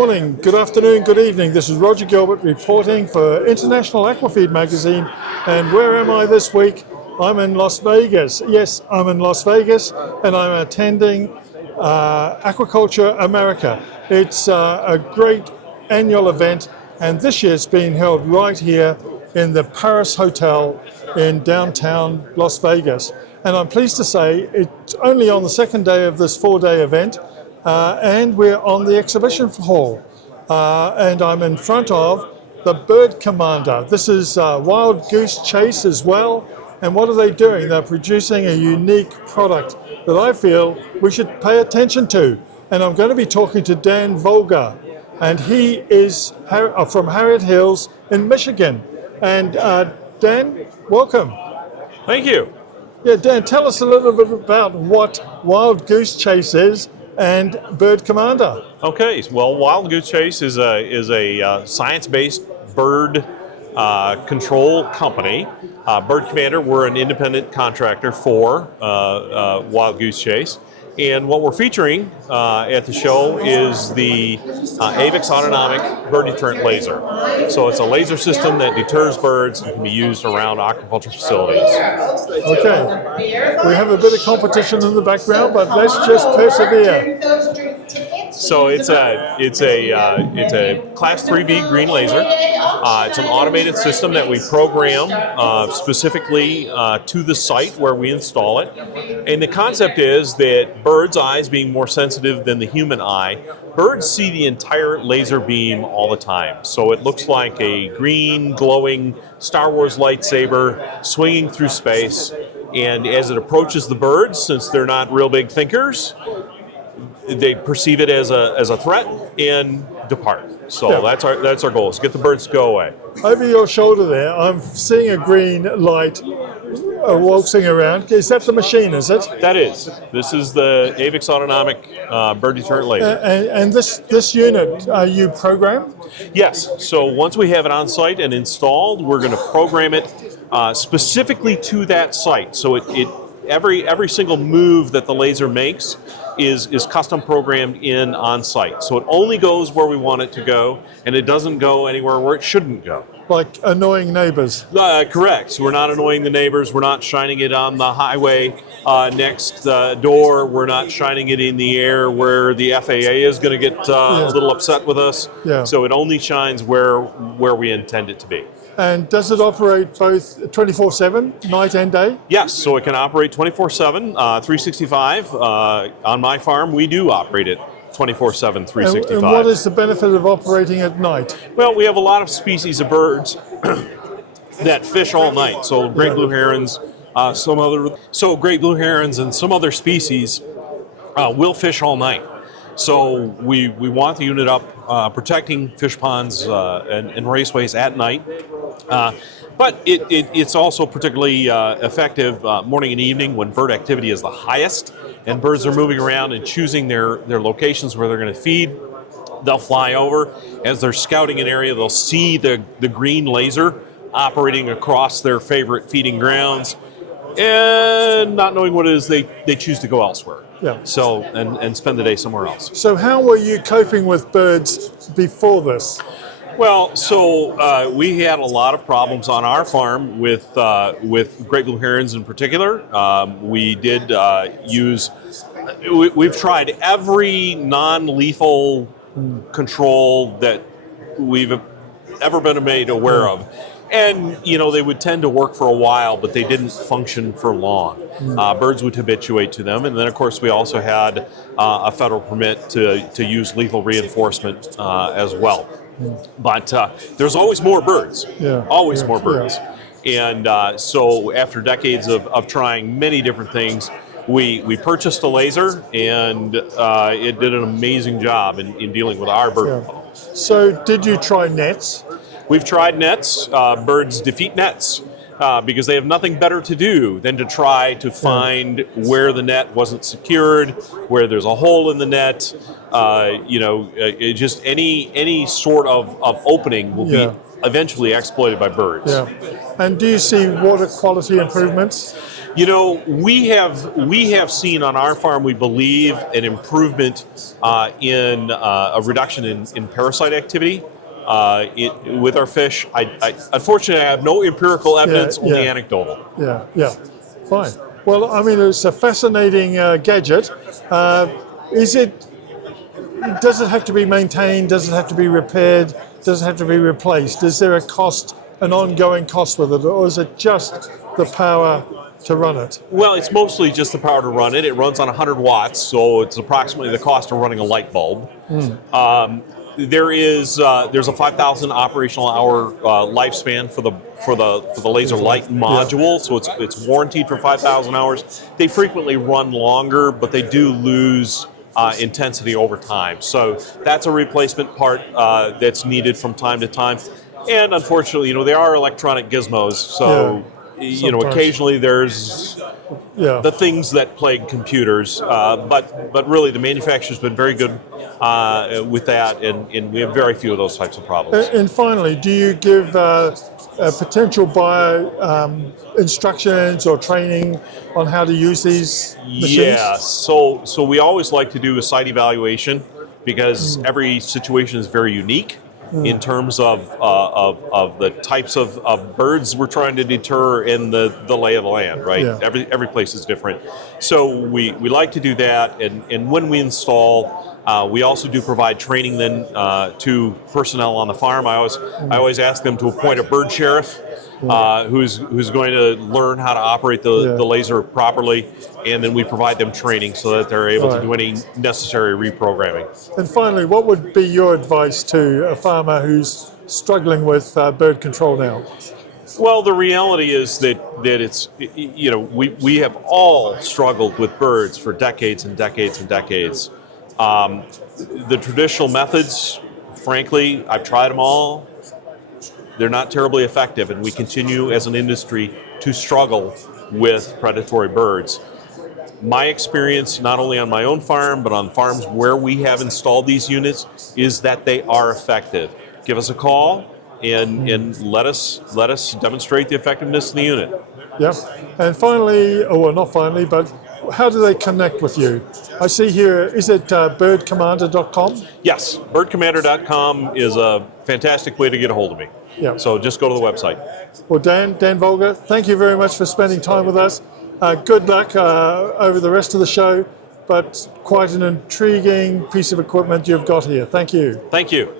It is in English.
morning, good afternoon, good evening. This is Roger Gilbert reporting for International Aquafeed magazine. And where am I this week? I'm in Las Vegas. Yes, I'm in Las Vegas, and I'm attending Aquaculture America. It's a great annual event, and this year it's being held right here in the Paris Hotel in downtown Las Vegas. And I'm pleased to say it's only on the second day of this 4-day event, and we're on the exhibition hall. And I'm in front of the Bird Commander. This is Wild Goose Chase as well. And what are they doing? They're producing a unique product that I feel we should pay attention to. And I'm going to be talking to Dan Vogler, and he is from Harriet Hills in Michigan. And Dan, welcome. Thank you. Yeah, Dan, tell us a little bit about what Wild Goose Chase is and Bird Commander. Okay, well, Wild Goose Chase is a science-based bird control company. Bird Commander, we're an independent contractor for Wild Goose Chase. And what we're featuring at the show is the AVIX autonomic bird deterrent laser. So it's a laser system that deters birds and can be used around aquaculture facilities. Okay, we have a bit of competition in the background, but let's just persevere. So it's a Class 3B green laser. It's an automated system that we program specifically to the site where we install it. And the concept is that birds' eyes being more sensitive than the human eye, birds see the entire laser beam all the time. So it looks like a green, glowing Star Wars lightsaber swinging through space. And as it approaches the birds, since they're not real big thinkers, they perceive it as a threat and depart. So yeah, that's our goal, is get the birds to go away. Over your shoulder there, I'm seeing a green light waltzing around. Is that the machine, is it? That is. This is the AVIX autonomic bird deterrent laser. And this unit, you program? Yes. So once we have it on site and installed, we're going to program it specifically to that site. So every single move that the laser makes is custom programmed in on site. So it only goes where we want it to go, and it doesn't go anywhere where it shouldn't go. Like annoying neighbors. Correct. So we're not annoying the neighbors. We're not shining it on the highway next door. We're not shining it in the air where the FAA is going to get a little upset with us. Yeah. So it only shines where we intend it to be. And does it operate both 24/7, night and day? Yes, so it can operate 24/7, 365. On my farm, we do operate it 24/7, 365. And what is the benefit of operating at night? Well, we have a lot of species of birds that fish all night. So great blue herons, great blue herons and some other species will fish all night. So we want the unit up protecting fish ponds and raceways at night. But it's also particularly effective morning and evening when bird activity is the highest and birds are moving around and choosing their locations where they're going to feed. They'll fly over. As they're scouting an area, they'll see the green laser operating across their favorite feeding grounds, and not knowing what it is, they choose to go elsewhere. Yeah. So and spend the day somewhere else. So how were you coping with birds before this? Well, so we had a lot of problems on our farm with great blue herons in particular. We did we've tried every non-lethal control that we've ever been made aware of. And, they would tend to work for a while, but they didn't function for long. Birds would habituate to them. And then, of course, we also had a federal permit to use lethal reinforcement as well. But there's always more birds, always more birds. And so after decades of trying many different things, we purchased a laser, and it did an amazing job in dealing with our bird problem. So did you try nets? We've tried nets. Birds defeat nets because they have nothing better to do than to try to find where the net wasn't secured, where there's a hole in the net. Just any sort of opening will eventually exploited by birds. Yeah. And do you see water quality improvements? You know, we have seen on our farm, we believe, an improvement in a reduction in parasite activity with our fish. Unfortunately, I have no empirical evidence, only anecdotal. Yeah, yeah. Fine. Well, I mean, it's a fascinating gadget. Does it have to be maintained? Does it have to be repaired? Does it have to be replaced? Is there a cost, an ongoing cost with it, or is it just the power to run it? Well, it's mostly just the power to run it. It runs on 100 watts, so it's approximately the cost of running a light bulb. There's a 5,000 operational hour lifespan for the laser light module, so it's warranted for 5,000 hours. They frequently run longer, but they do lose intensity over time. So that's a replacement part that's needed from time to time. And unfortunately, they are electronic gizmos, so occasionally there's the things that plague computers. But really, the manufacturer's been very good with that, and we have very few of those types of problems. And finally, do you give a potential buyer instructions or training on how to use these machines? Yeah, so we always like to do a site evaluation because every situation is very unique in terms of the types of birds we're trying to deter and the lay of the land, right? Yeah. Every place is different. So we like to do that, and when we install, we also do provide training then to personnel on the farm. I always ask them to appoint a bird sheriff who's going to learn how to operate the laser properly, and then we provide them training so that they're able to do any necessary reprogramming. And finally, what would be your advice to a farmer who's struggling with bird control now? Well, the reality is that it's, we have all struggled with birds for decades and decades and decades. The traditional methods, frankly, I've tried them all. They're not terribly effective, and we continue as an industry to struggle with predatory birds. My experience, not only on my own farm, but on farms where we have installed these units, is that they are effective. Give us a call and let us demonstrate the effectiveness of the unit. Yeah. And finally, well, not finally, but how do they connect with you? I see here, is it birdcommander.com? Yes, birdcommander.com is a fantastic way to get a hold of me. Yeah. So just go to the website. Well, Dan Vogler, thank you very much for spending time with us. Good luck over the rest of the show, but quite an intriguing piece of equipment you've got here. Thank you. Thank you.